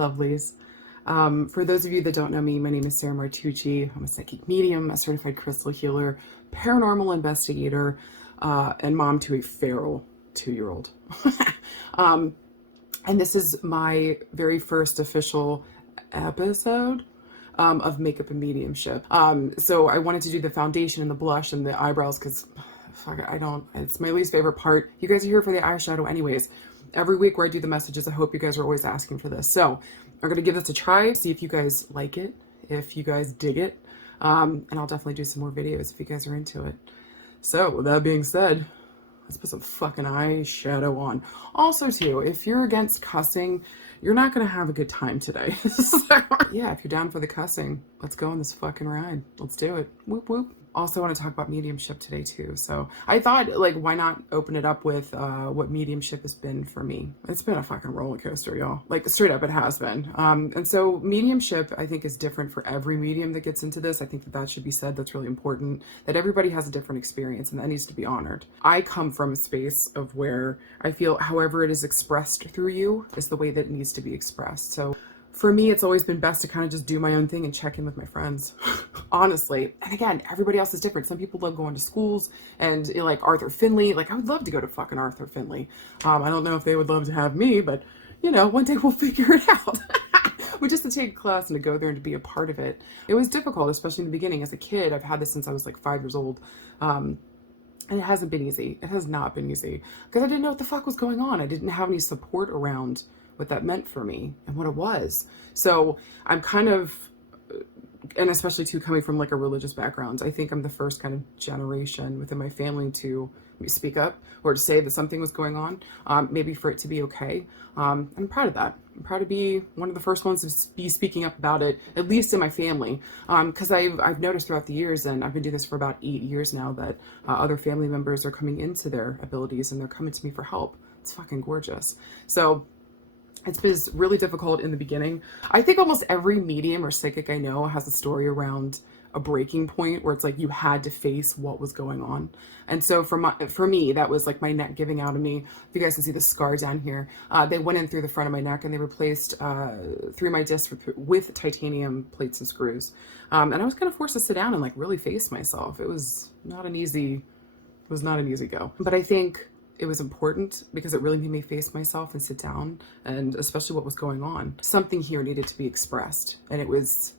lovelies. For those of you that don't know me, my name is Sarah Martucci. I'm a psychic medium, a certified crystal healer, paranormal investigator, and mom to a feral 2-year-old. And this is my very first official episode of makeup and mediumship. So I wanted to do the foundation and the blush and the eyebrows because it's my least favorite part. You guys are here for the eyeshadow anyways. Every week where I do the messages, I hope you guys are always asking for this. So I'm going to give this a try, see if you guys like it, if you guys dig it. And I'll definitely do some more videos if you guys are into it. So with that being said, let's put some fucking eyeshadow on. Also too, if you're against cussing, you're not going to have a good time today. So, yeah, if you're down for the cussing, let's go on this fucking ride. Let's do it. Whoop whoop. Also want to talk about mediumship today too. So I thought, like, why not open it up with what mediumship has been for me. It's been a fucking roller coaster, y'all. Like, straight up, it has been. And so mediumship, I think, is different for every medium that gets into this. I think that should be said. That's really important. That everybody has a different experience, and that needs to be honored. I come from a space of where I feel however it is expressed through you is the way that it needs to be expressed. So for me, it's always been best to kind of just do my own thing and check in with my friends, honestly. And again, everybody else is different. Some people love going to schools and like Arthur Findlay. Like, I would love to go to fucking Arthur Findlay. I don't know if they would love to have me, but you know, one day we'll figure it out. But just to take a class and to go there and to be a part of it. It was difficult, especially in the beginning. As a kid, I've had this since I was like 5 years old. And it hasn't been easy. It has not been easy because I didn't know what the fuck was going on. I didn't have any support around what that meant for me and what it was. So I'm kind of, and especially too coming from like a religious background, I think I'm the first kind of generation within my family to speak up or to say that something was going on, maybe for it to be okay. I'm proud of that. I'm proud to be one of the first ones to be speaking up about it, at least in my family. Because I've noticed throughout the years, and I've been doing this for about 8 years now, that other family members are coming into their abilities and they're coming to me for help. It's fucking gorgeous. So it's been really difficult in the beginning. I think almost every medium or psychic I know has a story around a breaking point where it's like you had to face what was going on. And so for me, that was like my neck giving out of me. If you guys can see the scar down here, they went in through the front of my neck and they replaced 3 of my discs with titanium plates and screws. And I was kind of forced to sit down and like really face myself. It was not an easy go. But I think it was important because it really made me face myself and sit down, and especially what was going on. Something here needed to be expressed, and it was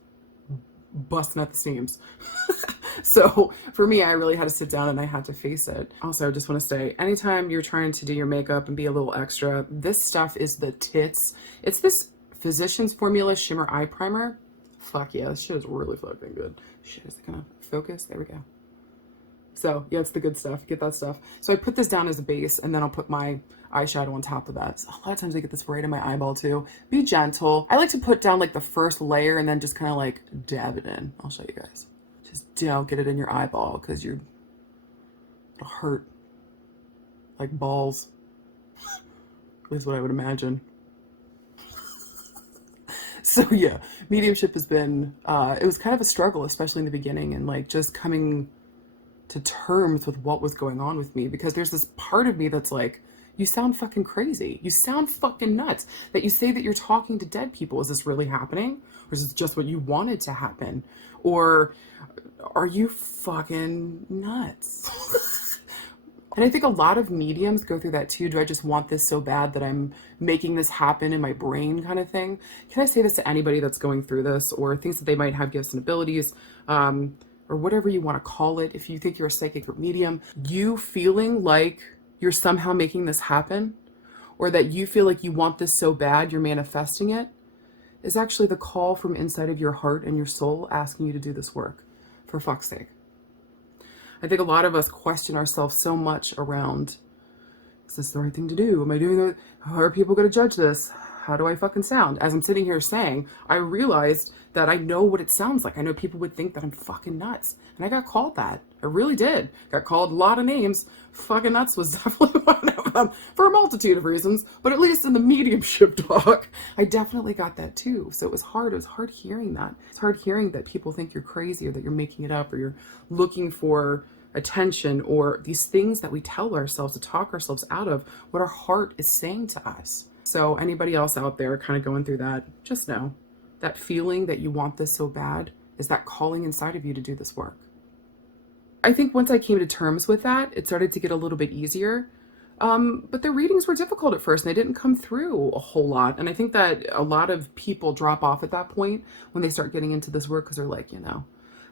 busting at the seams. So for me, I really had to sit down and I had to face it. Also, I just want to say, anytime you're trying to do your makeup and be a little extra, this stuff is the tits. It's this Physicians Formula Shimmer Eye Primer. Fuck yeah, this shit is really fucking good. Shit, is it gonna focus? There we go. So yeah, it's the good stuff. Get that stuff. So I put this down as a base, and then I'll put my eyeshadow on top of that. So a lot of times I get this right in my eyeball too. Be gentle. I like to put down like the first layer and then just kind of like dab it in. I'll show you guys. Just don't get it in your eyeball because it'll hurt like balls. Is what I would imagine. So yeah, mediumship has been, it was kind of a struggle, especially in the beginning, and like just coming to terms with what was going on with me, because there's this part of me that's like, you sound fucking crazy. You sound fucking nuts. That you say that you're talking to dead people. Is this really happening? Or is this just what you wanted to happen? Or are you fucking nuts? And I think a lot of mediums go through that too. Do I just want this so bad that I'm making this happen in my brain kind of thing? Can I say this to anybody that's going through this or thinks that they might have gifts and abilities? Or whatever you want to call it, if you think you're a psychic or medium, you feeling like you're somehow making this happen, or that you feel like you want this so bad you're manifesting it, is actually the call from inside of your heart and your soul asking you to do this work, for fuck's sake. I think a lot of us question ourselves so much around, is this the right thing to do? Am I doing it? How are people going to judge this? How do I fucking sound? As I'm sitting here saying, I realized that I know what it sounds like. I know people would think that I'm fucking nuts. And I got called that. I really did. Got called a lot of names. Fucking nuts was definitely one of them for a multitude of reasons. But at least in the mediumship talk, I definitely got that too. So it was hard. It was hard hearing that. It's hard hearing that people think you're crazy or that you're making it up or you're looking for attention or these things that we tell ourselves to talk ourselves out of what our heart is saying to us. So anybody else out there kind of going through that, just know that feeling that you want this so bad is that calling inside of you to do this work. I think once I came to terms with that, it started to get a little bit easier. But the readings were difficult at first and they didn't come through a whole lot. And I think that a lot of people drop off at that point when they start getting into this work because they're like,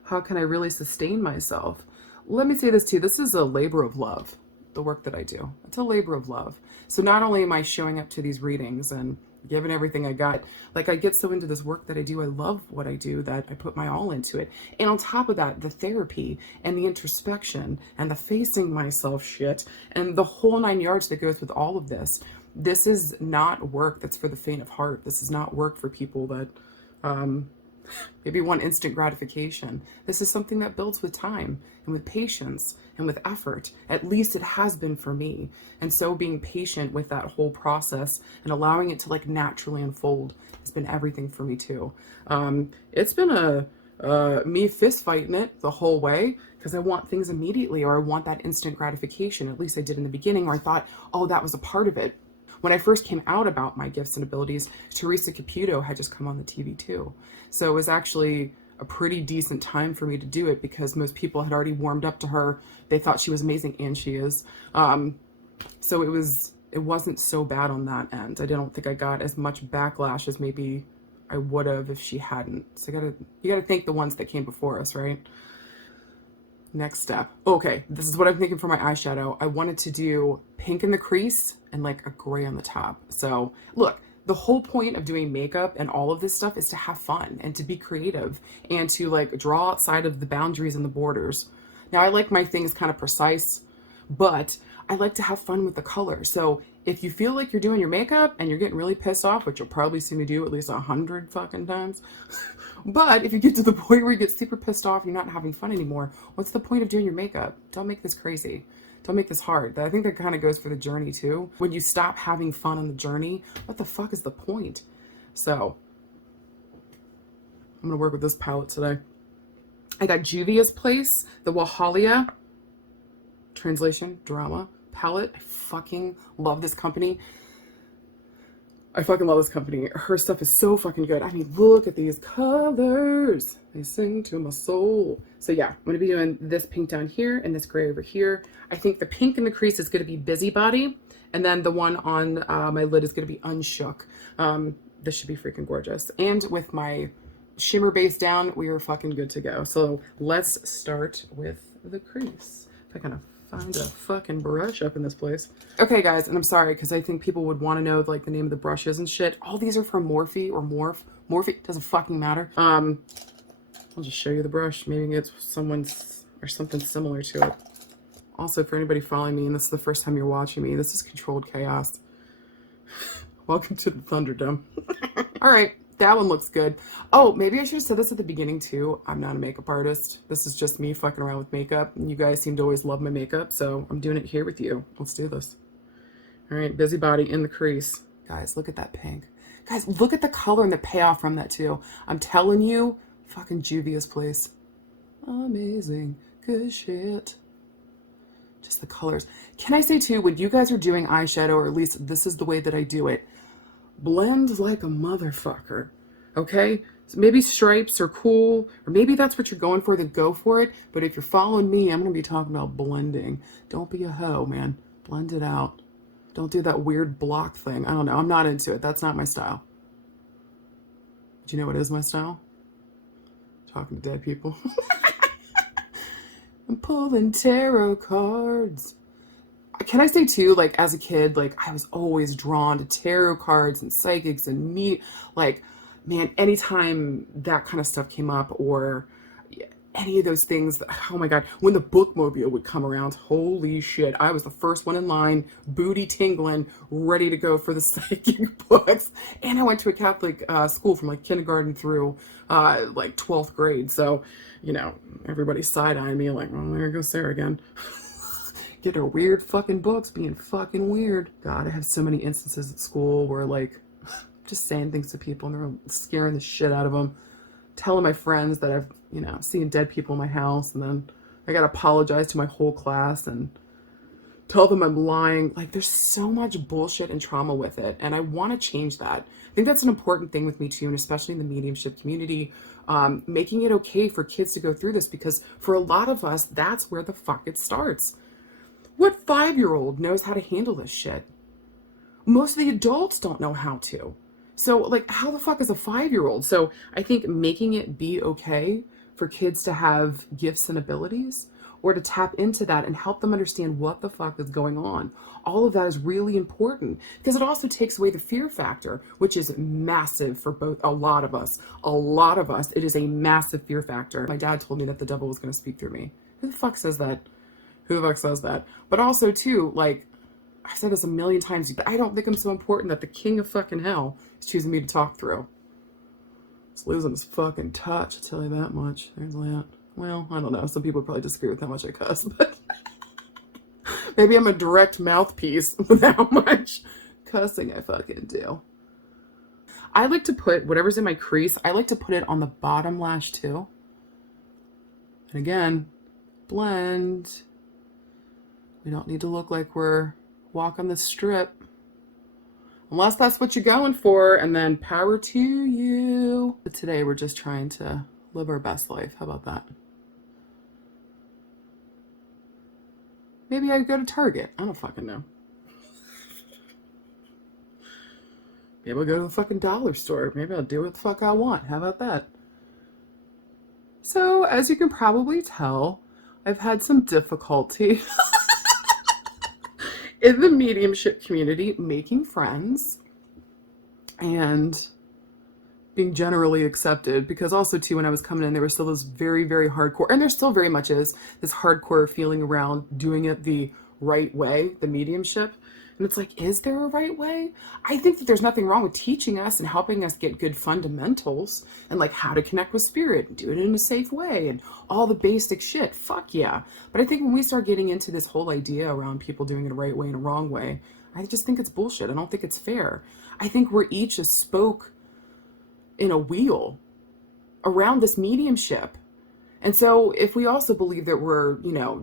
how can I really sustain myself? Let me say this too. This is a labor of love, the work that I do. It's a labor of love. So not only am I showing up to these readings and giving everything I got, like I get so into this work that I do. I love what I do that I put my all into it. And on top of that, the therapy and the introspection and the facing myself shit and the whole 9 yards that goes with all of this. This is not work that's for the faint of heart. This is not work for people that maybe want instant gratification. This is something that builds with time and with patience and with effort. At least it has been for me. And so being patient with that whole process and allowing it to like naturally unfold has been everything for me too. It's been me fist fighting it the whole way because I want things immediately, or I want that instant gratification. At least I did in the beginning, where I thought, oh, that was a part of it. When I first came out about my gifts and abilities, Teresa Caputo had just come on the TV too. So it was actually a pretty decent time for me to do it because most people had already warmed up to her. They thought she was amazing, and she is. So it wasn't so bad on that end. I don't think I got as much backlash as maybe I would have if she hadn't. So you gotta thank the ones that came before us, right? Next step. Okay, this is what I'm thinking for my eyeshadow. I wanted to do pink in the crease and like a gray on the top. So look, the whole point of doing makeup and all of this stuff is to have fun and to be creative and to like draw outside of the boundaries and the borders. Now I like my things kind of precise, but I like to have fun with the color. So if you feel like you're doing your makeup and you're getting really pissed off, which you'll probably see me do at least 100 fucking times, but if you get to the point where you get super pissed off and you're not having fun anymore, what's the point of doing your makeup? Don't make this crazy. Don't make this hard. I think that kind of goes for the journey too. When you stop having fun on the journey, what the fuck is the point? So I'm gonna work with this palette today. I got Juvia's Place, the Wahalia, translation, drama palette. I fucking love this company. Her stuff is so fucking good. I mean, look at these colors. They sing to my soul. So yeah, I'm going to be doing this pink down here and this gray over here. I think the pink in the crease is going to be Busybody. And then the one on my lid is going to be Unshook. This should be freaking gorgeous. And with my shimmer base down, we are fucking good to go. So let's start with the crease. If I kind of find a fucking brush up in this place. Okay, guys, and I'm sorry because I think people would want to know like the name of the brushes and shit. All these are from Morphe or Morphe doesn't fucking matter. I'll just show you the brush. Maybe it's someone's or something similar to it. Also, for anybody following me, and this is the first time you're watching me, this is Controlled Chaos. Welcome to the Thunderdome. All right. That one looks good. Oh, maybe I should have said this at the beginning too. I'm not a makeup artist. This is just me fucking around with makeup. You guys seem to always love my makeup, so I'm doing it here with you. Let's do this. All right, Busybody in the crease. Guys, look at that pink. Guys, look at the color and the payoff from that too. I'm telling you, fucking Juvia's Place. Amazing. Good shit. Just the colors. Can I say too, when you guys are doing eyeshadow, or at least this is the way that I do it, blend like a motherfucker, okay? So maybe stripes are cool, or maybe that's what you're going for, then go for it. But if you're following me, I'm going to be talking about blending. Don't be a hoe, man. Blend it out. Don't do that weird block thing. I don't know. I'm not into it. That's not my style. Do you know what is my style? Talking to dead people. I'm pulling tarot cards. Can I say too, like as a kid, like I was always drawn to tarot cards and psychics and like, man, anytime that kind of stuff came up or any of those things, oh my God, when the bookmobile would come around, holy shit, I was the first one in line, booty tingling, ready to go for the psychic books. And I went to a Catholic school from like kindergarten through like 12th grade. So, everybody's side-eyeing me like, oh, there goes Sarah again. Get her weird fucking books being fucking weird. God, I have so many instances at school where like just saying things to people and they're scaring the shit out of them. Telling my friends that I've, seen dead people in my house, and then I got to apologize to my whole class, and tell them I'm lying. Like, there's so much bullshit and trauma with it, and I want to change that. I think that's an important thing with me too, and especially in the mediumship community, making it okay for kids to go through this, because for a lot of us, that's where the fuck it starts. What 5-year-old knows how to handle this shit? Most of the adults don't know how to. So, like, how the fuck is a 5-year-old? So I think making it be okay for kids to have gifts and abilities, or to tap into that and help them understand what the fuck is going on. All of that is really important, because it also takes away the fear factor, which is massive for both a lot of us. A lot of us, it is a massive fear factor. My dad told me that the devil was going to speak through me. Who the fuck says that? Who the fuck says that? But also, too, like, I've said this a million times, but I don't think I'm so important that the king of fucking hell is choosing me to talk through. He's losing his fucking touch, I'll tell you that much. There's that. Well, I don't know. Some people probably disagree with how much I cuss, but maybe I'm a direct mouthpiece with how much cussing I fucking do. I like to put whatever's in my crease, I like to put it on the bottom lash too. And again, blend. We don't need to look like we're walking the strip, unless that's what you're going for, and then power to you. But today we're just trying to live our best life. How about that? Maybe I'd go to Target. I don't fucking know. Maybe I'll go to the fucking dollar store. Maybe I'll do what the fuck I want. How about that? So, as you can probably tell, I've had some difficulty in the mediumship community making friends and being generally accepted, because also too, when I was coming in, there was still this very, very hardcore, and there still very much is this hardcore feeling around doing it the right way, the mediumship. And it's like, is there a right way? I think that there's nothing wrong with teaching us and helping us get good fundamentals and like how to connect with spirit and do it in a safe way and all the basic shit. Fuck yeah. But I think when we start getting into this whole idea around people doing it a right way and a wrong way, I just think it's bullshit. I don't think it's fair. I think we're each a spoke in a wheel around this mediumship. And so if we also believe that we're,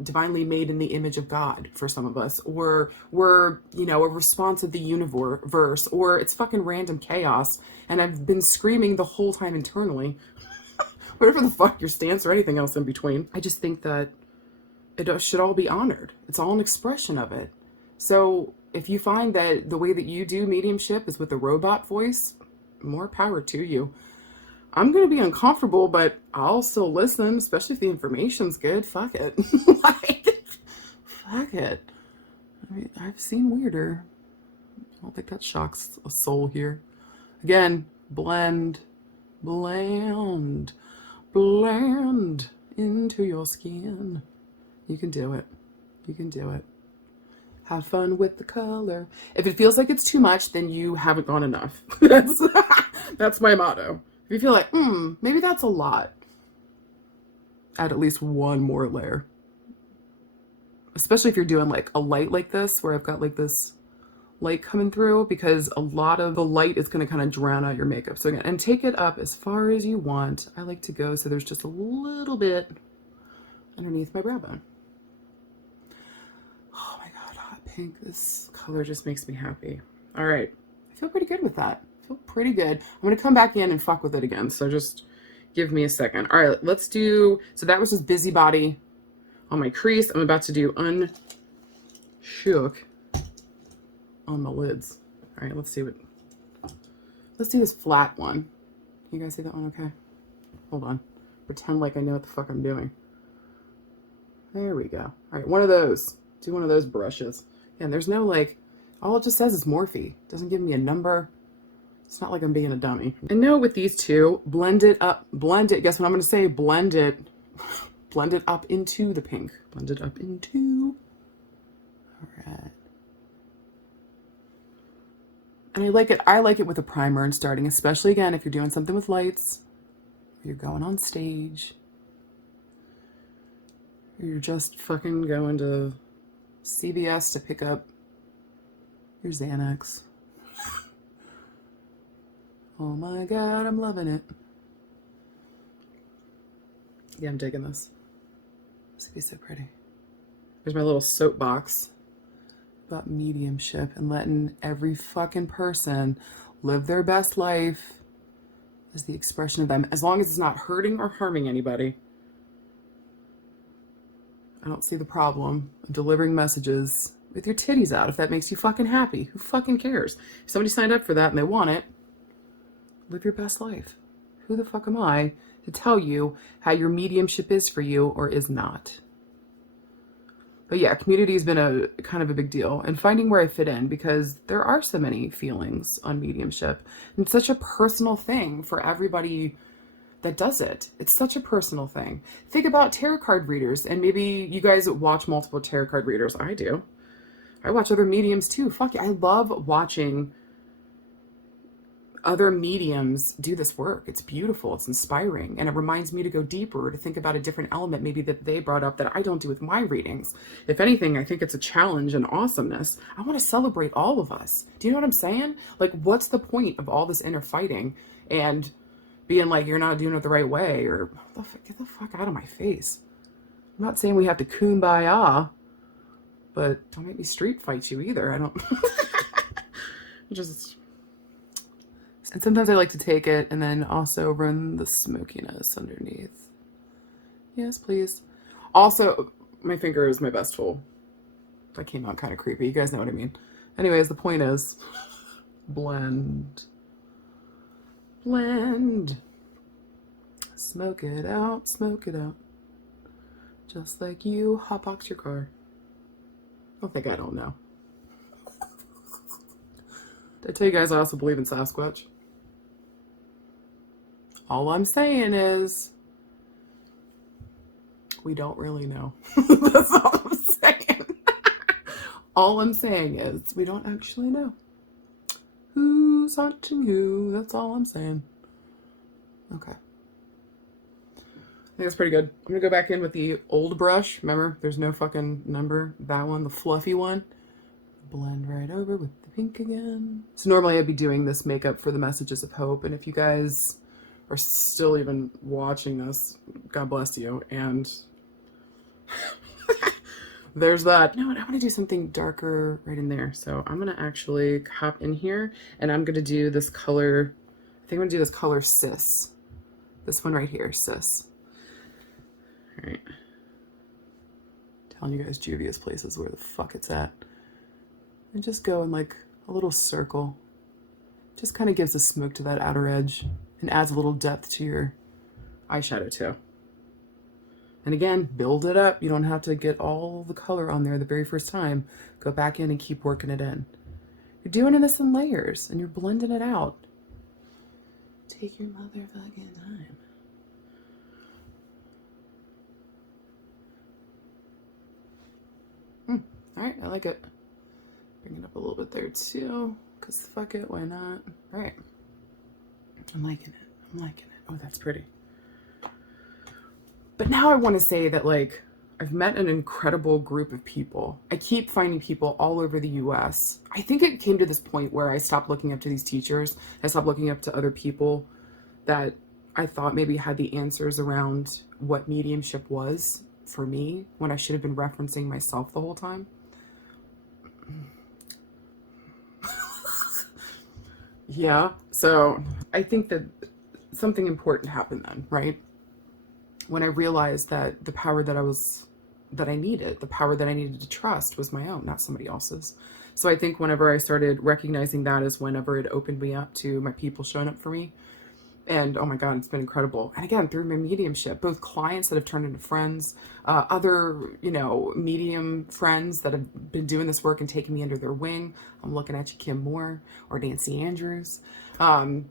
divinely made in the image of God for some of us, or we're, a response of the universe, or it's fucking random chaos, and I've been screaming the whole time internally, whatever the fuck your stance or anything else in between, I just think that it should all be honored. It's all an expression of it. So if you find that the way that you do mediumship is with a robot voice, more power to you. I'm going to be uncomfortable, but I'll still listen, especially if the information's good. Fuck it. Fuck it. I mean, I've seen weirder. I don't think that shocks a soul here. Again, blend into your skin. You can do it. You can do it. Have fun with the color. If it feels like it's too much, then you haven't gone enough. That's my motto. If you feel like, maybe that's a lot, add at least one more layer. Especially if you're doing like a light like this, where I've got like this light coming through, because a lot of the light is going to kind of drown out your makeup. So again, and take it up as far as you want. I like to go so there's just a little bit underneath my brow bone. Oh my God, hot pink. This color just makes me happy. All right. I feel pretty good with that. I feel pretty good. I'm going to come back in and fuck with it again. So just give me a second. All right, let's do, so that was just busybody on my crease. I'm about to do unshook on the lids. All right, let's do this flat one. You guys see that one okay? Hold on. Pretend like I know what the fuck I'm doing. There we go. All right, one of those. Do one of those brushes. And there's no like, all it just says is Morphe. It doesn't give me a number. It's not like I'm being a dummy. And now with these two, blend it up, blend it. Guess what I'm going to say? Blend it up into the pink. Blend it up into. All right. And I like it with a primer and starting, especially again, if you're doing something with lights, you're going on stage, you're just fucking going to CVS to pick up your Xanax. Oh my God, I'm loving it. Yeah, I'm digging this. This would be so pretty. There's my little soapbox. about mediumship and letting every fucking person live their best life as the expression of them, as long as it's not hurting or harming anybody. I don't see the problem of delivering messages with your titties out if that makes you fucking happy. Who fucking cares? If somebody signed up for that and they want it, live your best life. Who the fuck am I to tell you how your mediumship is for you or is not? But yeah, community has been a kind of a big deal, and finding where I fit in, because there are so many feelings on mediumship. And it's such a personal thing for everybody that does it. It's such a personal thing. Think about tarot card readers, and maybe you guys watch multiple tarot card readers. I do. I watch other mediums too. Fuck yeah. I love watching other mediums do this work. It's beautiful. It's inspiring. And it reminds me to go deeper, to think about a different element maybe that they brought up that I don't do with my readings. If anything, I think it's a challenge and awesomeness. I want to celebrate all of us. Do you know what I'm saying? Like, what's the point of all this inner fighting and being like, you're not doing it the right way, or get the fuck out of my face. I'm not saying we have to kumbaya, but don't make me street fight you either. I don't just... And sometimes I like to take it and then also run the smokiness underneath. Yes, please. Also, my finger is my best tool. That came out kind of creepy. You guys know what I mean. Anyways, the point is, blend. Blend. Smoke it out, smoke it out. Just like you hotbox your car. Don't think I don't know. Did I tell you guys I also believe in Sasquatch? All I'm saying is, we don't really know. That's all I'm saying. All I'm saying is, we don't actually know who's hunting who. That's all I'm saying. Okay. I think that's pretty good. I'm gonna go back in with the old brush. Remember, there's no fucking number. That one, the fluffy one. Blend right over with the pink again. So normally I'd be doing this makeup for the messages of hope, and if you guys are still even watching this, God bless you. And there's that. You know what? I want to do something darker right in there. So I'm going to actually hop in here, and I'm going to do this color. I think I'm going to do this color Cis. This one right here, Cis. All right. Telling you guys Juvia's places where the fuck it's at. And just go in like a little circle. Just kind of gives a smoke to that outer edge and adds a little depth to your eyeshadow too. And again, build it up. You don't have to get all the color on there the very first time. Go back in and keep working it in. You're doing this in layers and you're blending it out. Take your motherfucking time. All right, I like it. Bring it up a little bit there too, because fuck it, why not? All right. I'm liking it. I'm liking it. Oh, that's pretty. But now I want to say that, like, I've met an incredible group of people. I keep finding people all over the US. I think it came to this point where I stopped looking up to these teachers. I stopped looking up to other people that I thought maybe had the answers around what mediumship was for me, when I should have been referencing myself the whole time. Yeah, so I think that something important happened then, right? When I realized that the power that I needed, the power that I needed to trust was my own, not somebody else's. So I think whenever I started recognizing that is whenever it opened me up to my people showing up for me. And oh my God, it's been incredible. And again, through my mediumship, both clients that have turned into friends, other, medium friends that have been doing this work and taking me under their wing. I'm looking at you, Kim Moore or Nancy Andrews. God,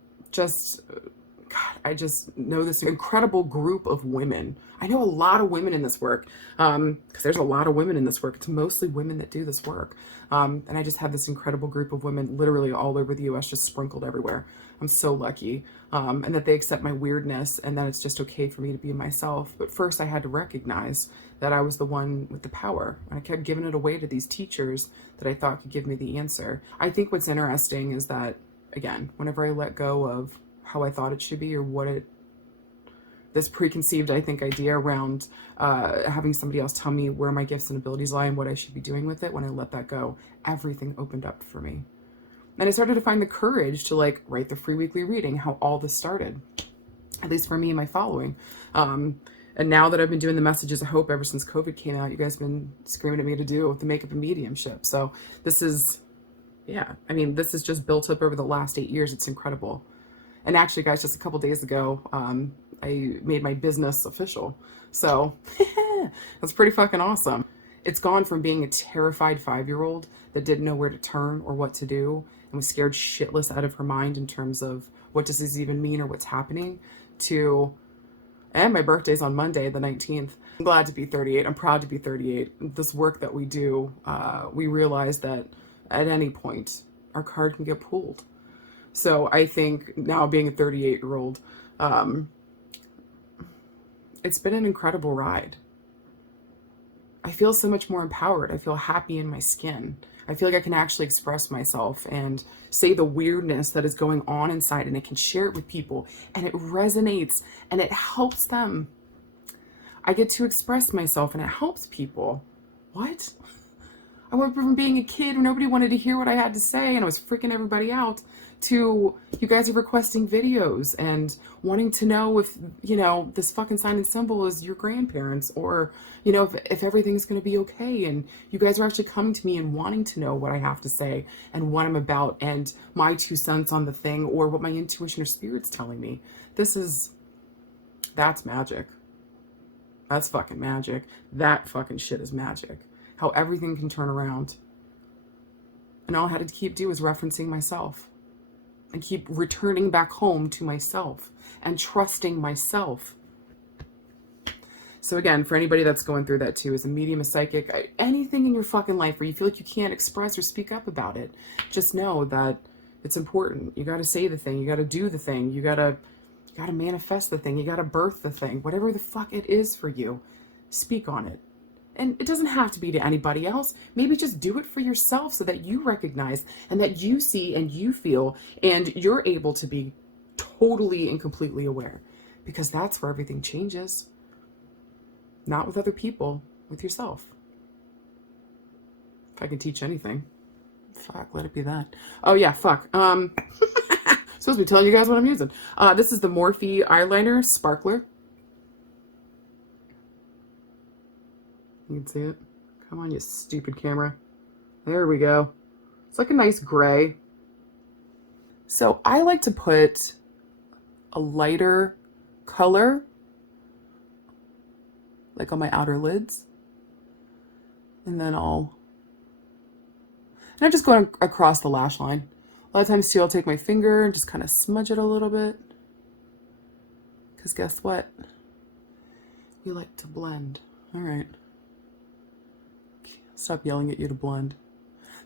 I just know this incredible group of women. I know a lot of women in this work, because there's a lot of women in this work. It's mostly women that do this work. And I just have this incredible group of women literally all over the US, just sprinkled everywhere. I'm so lucky. And that they accept my weirdness and that it's just okay for me to be myself. But first I had to recognize that I was the one with the power. And I kept giving it away to these teachers that I thought could give me the answer. I think what's interesting is that, again, whenever I let go of how I thought it should be or what it this preconceived, I think, idea around having somebody else tell me where my gifts and abilities lie and what I should be doing with it. When I let that go, everything opened up for me. And I started to find the courage to like write the free weekly reading, how all this started, at least for me and my following. And now that I've been doing the Messages of Hope ever since COVID came out, you guys have been screaming at me to do the Makeup and Mediumship. So this is, yeah, I mean, this is just built up over the last 8 years. It's incredible. And actually, guys, just a couple days ago, I made my business official. So that's pretty fucking awesome. It's gone from being a terrified 5-year-old that didn't know where to turn or what to do and was scared shitless out of her mind in terms of what does this even mean or what's happening, to, and my birthday's on Monday, the 19th. I'm glad to be 38. I'm proud to be 38. This work that we do, we realize that at any point, our card can get pulled. So I think now being a 38-year-old, it's been an incredible ride. I feel so much more empowered. I feel happy in my skin. I feel like I can actually express myself and say the weirdness that is going on inside, and I can share it with people, and it resonates and it helps them. I get to express myself and it helps people. What? I went from being a kid where nobody wanted to hear what I had to say and I was freaking everybody out, to you guys are requesting videos and wanting to know if, you know, this fucking sign and symbol is your grandparents, or, you know, if everything's going to be okay. And you guys are actually coming to me and wanting to know what I have to say and what I'm about and my 2 cents on the thing, or what my intuition or spirit's telling me. That's magic. That's fucking magic. That fucking shit is magic. How everything can turn around. And all I had to keep do was referencing myself. And keep returning back home to myself. And trusting myself. So again, for anybody that's going through that too, as a medium, a psychic, anything in your fucking life where you feel like you can't express or speak up about it, just know that it's important. You got to say the thing. You got to do the thing. You got to manifest the thing. You got to birth the thing. Whatever the fuck it is for you, speak on it. And it doesn't have to be to anybody else. Maybe just do it for yourself so that you recognize and that you see and you feel and you're able to be totally and completely aware. Because that's where everything changes. Not with other people, with yourself. If I can teach anything. Fuck, let it be that. Oh yeah, fuck. Supposed to be telling you guys what I'm using. This is the Morphe Eyeliner Sparkler. You can see it. Come on, you stupid camera. There we go. It's like a nice gray. So I like to put a lighter color, like on my outer lids. And then I'm just going across the lash line. A lot of times too, I'll take my finger and just kind of smudge it a little bit. Because guess what? We like to blend. All right. Stop yelling at you to blend.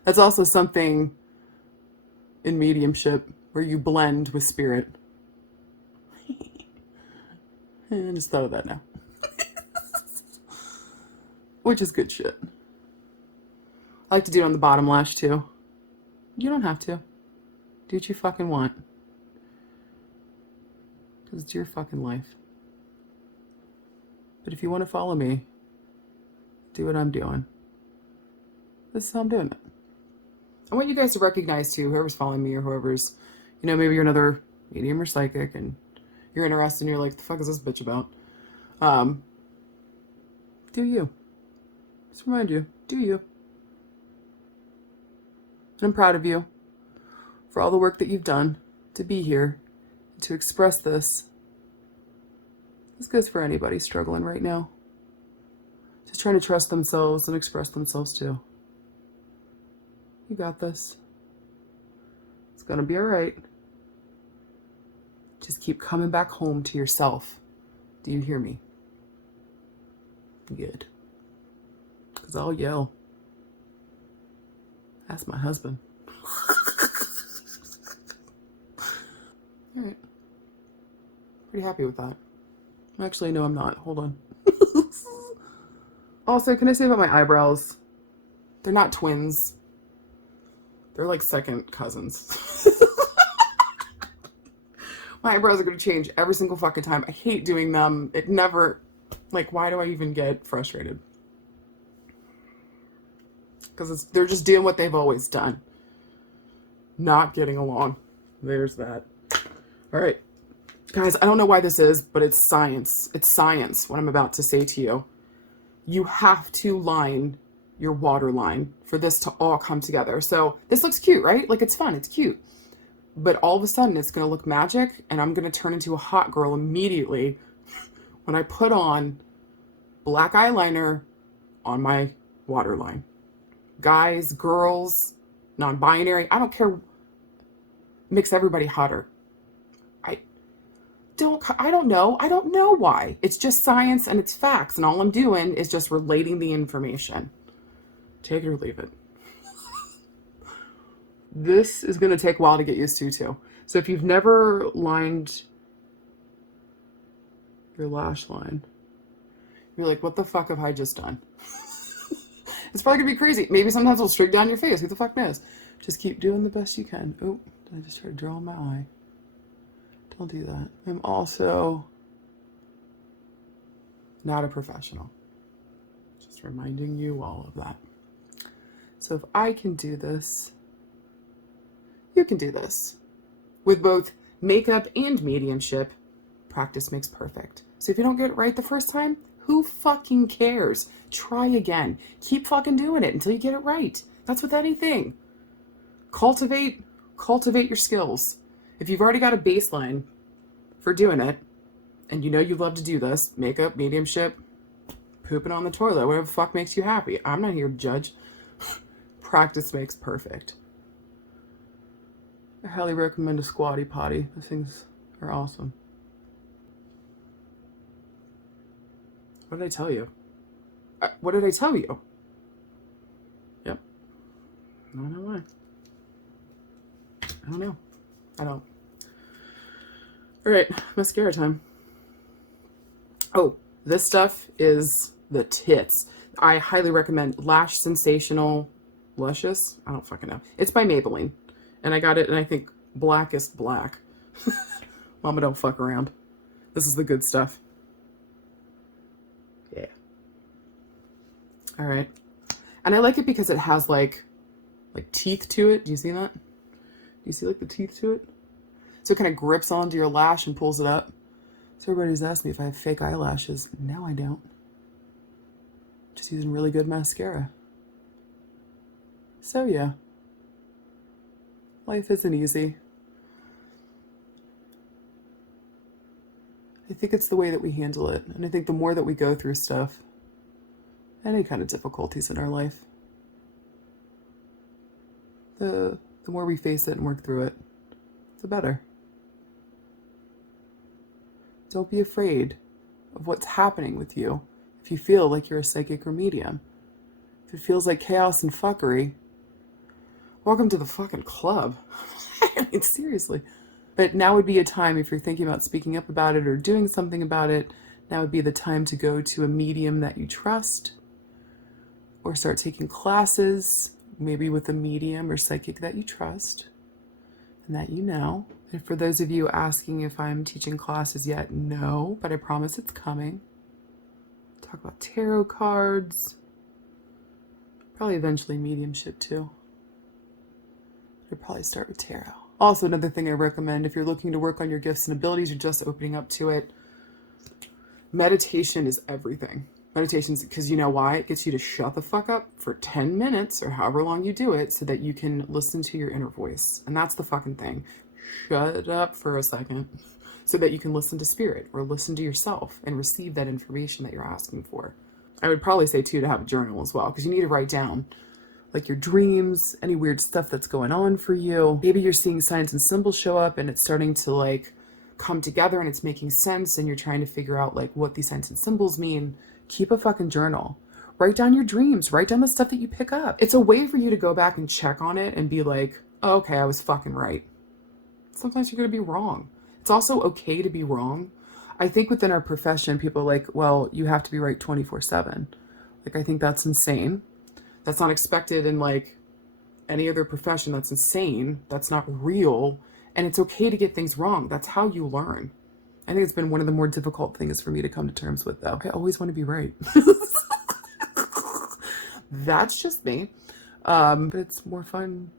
That's also something in mediumship where you blend with spirit. I just thought of that now. Which is good shit. I like to do it on the bottom lash too. You don't have to. Do what you fucking want. Because it's your fucking life. But if you want to follow me, do what I'm doing. This is how I'm doing it. I want you guys to recognize too, whoever's following me or whoever's, you know, maybe you're another medium or psychic and you're interested and you're like, the fuck is this bitch about? Do you. Just remind you, do you. And I'm proud of you for all the work that you've done to be here, to express this. This goes for anybody struggling right now. Just trying to trust themselves and express themselves too. You got this. It's gonna be all right. Just keep coming back home to yourself. Do you hear me? Good. Because I'll yell. Ask my husband. All right. Pretty happy with that. Actually, no, I'm not. Hold on. Also, can I say about my eyebrows? They're not twins. They're like second cousins. My eyebrows are going to change every single fucking time. I hate doing them. It never, like, why do I even get frustrated? Because they're just doing what they've always done. Not getting along. There's that. All right. Guys, I don't know why this is, but it's science. It's science, what I'm about to say to you. You have to line your waterline for this to all come together. So this looks cute, right? Like, it's fun. It's cute. But all of a sudden, it's going to look magic, and I'm going to turn into a hot girl immediately when I put on black eyeliner on my waterline. Guys, girls, non-binary, I don't care. Makes everybody hotter. I don't know. I don't know why. It's just science and it's facts, and all I'm doing is just relating the information. Take it or leave it. This is going to take a while to get used to, too. So if you've never lined your lash line, you're like, what the fuck have I just done? It's probably going to be crazy. Maybe sometimes it'll streak down your face. Who the fuck knows? Just keep doing the best you can. Oh, did I just try to draw on my eye? Don't do that. I'm also not a professional. Just reminding you all of that. So if I can do this, you can do this. With both makeup and mediumship, practice makes perfect. So if you don't get it right the first time, who fucking cares? Try again. Keep fucking doing it until you get it right. That's with anything. Cultivate your skills. If you've already got a baseline for doing it, and you know you love to do this, makeup, mediumship, pooping on the toilet, whatever the fuck makes you happy. I'm not here to judge. Practice makes perfect. I highly recommend a squatty potty. Those things are awesome. What did I tell you? What did I tell you? Yep. I don't know why. I don't know. I don't. All right, mascara time. Oh, this stuff is the tits. I highly recommend Lash Sensational Luscious. I don't fucking know. It's by Maybelline. And I got it in, I think, Blackest Black. Mama, don't fuck around. This is the good stuff. Yeah. All right. And I like it because it has like teeth to it. Do you see that? Do you see like the teeth to it? So it kind of grips onto your lash and pulls it up. So everybody's asked me if I have fake eyelashes. No, I don't. Just using really good mascara. So yeah. Life isn't easy. I think it's the way that we handle it. And I think the more that we go through stuff, any kind of difficulties in our life, the more we face it and work through it, the better. Don't be afraid of what's happening with you if you feel like you're a psychic or medium. If it feels like chaos and fuckery, welcome to the fucking club. I mean, seriously. But now would be a time, if you're thinking about speaking up about it or doing something about it, now would be the time to go to a medium that you trust, or start taking classes, maybe with a medium or psychic that you trust and that you know. And for those of you asking if I'm teaching classes yet, no, but I promise it's coming. Talk about tarot cards, probably eventually mediumship too. I'd probably start with tarot. Also, another thing I recommend if you're looking to work on your gifts and abilities, you're just opening up to it, meditation is everything. Meditation's, because you know why? It gets you to shut the fuck up for 10 minutes or however long you do it so that you can listen to your inner voice. And that's the fucking thing. Shut up for a second so that you can listen to spirit or listen to yourself and receive that information that you're asking for. I would probably say too to have a journal as well, because you need to write down like your dreams, any weird stuff that's going on for you. Maybe you're seeing signs and symbols show up and it's starting to like come together and it's making sense and you're trying to figure out like what these signs and symbols mean. Keep a fucking journal. Write down your dreams. Write down the stuff that you pick up. It's a way for you to go back and check on it and be like, oh, okay, I was fucking right. Sometimes you're going to be wrong. It's also okay to be wrong. I think within our profession, people are like, well, you have to be right 24/7. Like, I think that's insane. That's not expected in like any other profession. That's insane. That's not real. And it's okay to get things wrong. That's how you learn. I think it's been one of the more difficult things for me to come to terms with, though. I always want to be right. That's just me. But it's more fun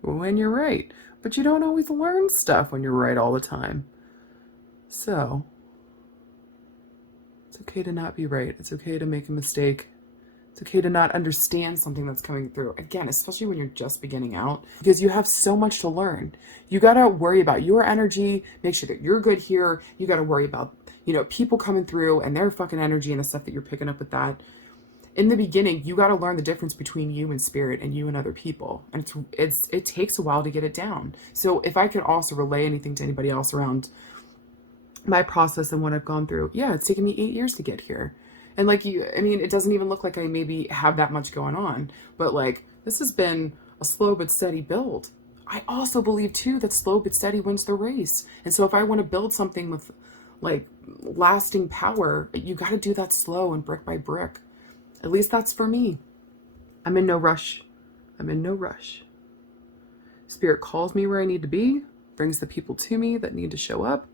when you're right. But you don't always learn stuff when you're right all the time. So, it's okay to not be right. It's okay to make a mistake. It's okay to not understand something that's coming through. Again, especially when you're just beginning out, because you have so much to learn. You got to worry about your energy, make sure that you're good here. You got to worry about, people coming through and their fucking energy and the stuff that you're picking up with that. In the beginning, you got to learn the difference between you and spirit and you and other people. And it takes a while to get it down. So if I could also relay anything to anybody else around my process and what I've gone through, yeah, it's taken me 8 years to get here. And it doesn't even look like I maybe have that much going on, but this has been a slow but steady build. I also believe too that slow but steady wins the race. And so if I want to build something with lasting power, you got to do that slow and brick by brick. At least that's for me. I'm in no rush. Spirit calls me where I need to be, brings the people to me that need to show up.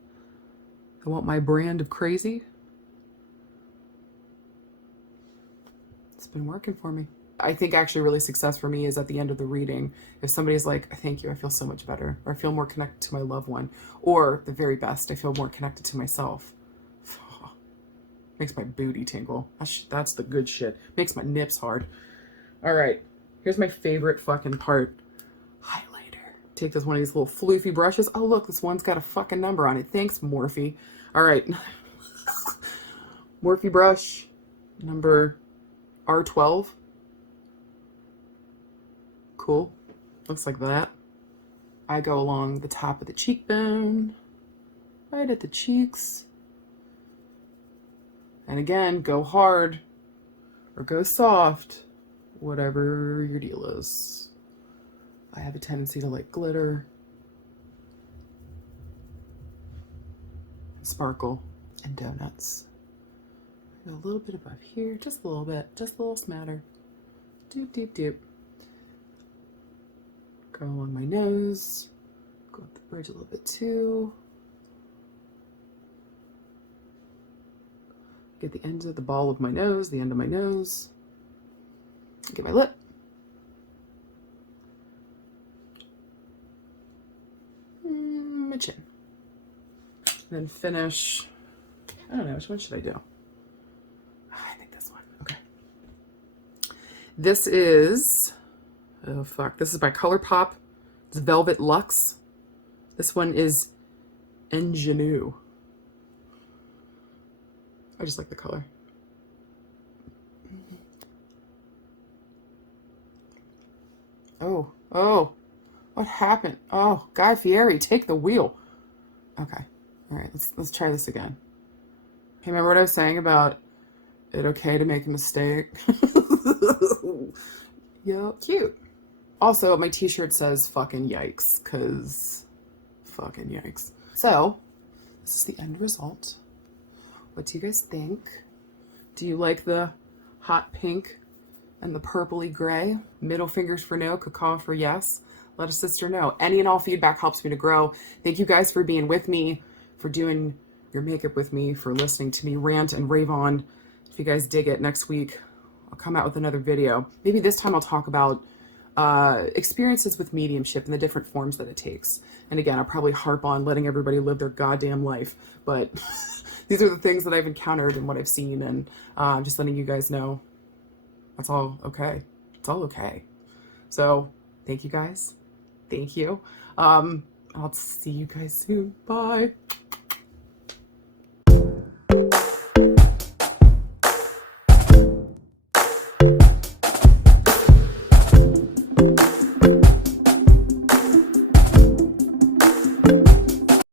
I want my brand of crazy. It's been working for me. I think actually really success for me is at the end of the reading. If somebody's like, thank you, I feel so much better. Or I feel more connected to my loved one. Or the very best, I feel more connected to myself. Makes my booty tingle. That's the good shit. Makes my nips hard. All right, here's my favorite fucking part. Highlighter. Take this one of these little floofy brushes. Oh, look, this one's got a fucking number on it. Thanks, Morphe. All right. Morphe brush, number R12. Cool. Looks like that. I go along the top of the cheekbone, right at the cheeks. And again, go hard or go soft, whatever your deal is. I have a tendency to like glitter, sparkle, and donuts. A little bit above here, just a little bit, just a little smatter. Doop, doop, doop. Go along my nose, go up the bridge a little bit too. Get the ends of the ball of my nose, the end of my nose. Get my lip. My chin. Then finish. I don't know, which one should I do? I think this one. Okay. This is, oh fuck, this is by ColourPop. It's Velvet Luxe. This one is Ingenue. I just like the color. Oh, what happened? Oh, Guy Fieri, take the wheel. Okay, all right, let's try this again. Hey, remember what I was saying about it okay to make a mistake? Yeah, cute. Also, my t-shirt says fucking yikes, cause fucking yikes. So, this is the end result. What do you guys think? Do you like the hot pink and the purpley gray? Middle fingers for no, caca for yes. Let a sister know. Any and all feedback helps me to grow. Thank you guys for being with me, for doing your makeup with me, for listening to me rant and rave on. If you guys dig it, next week I'll come out with another video. Maybe this time I'll talk about experiences with mediumship and the different forms that it takes. And again, I'll probably harp on letting everybody live their goddamn life, but these are the things that I've encountered and what I've seen, and just letting you guys know that's all okay. It's all okay. So thank you guys. Thank you. I'll see you guys soon. Bye.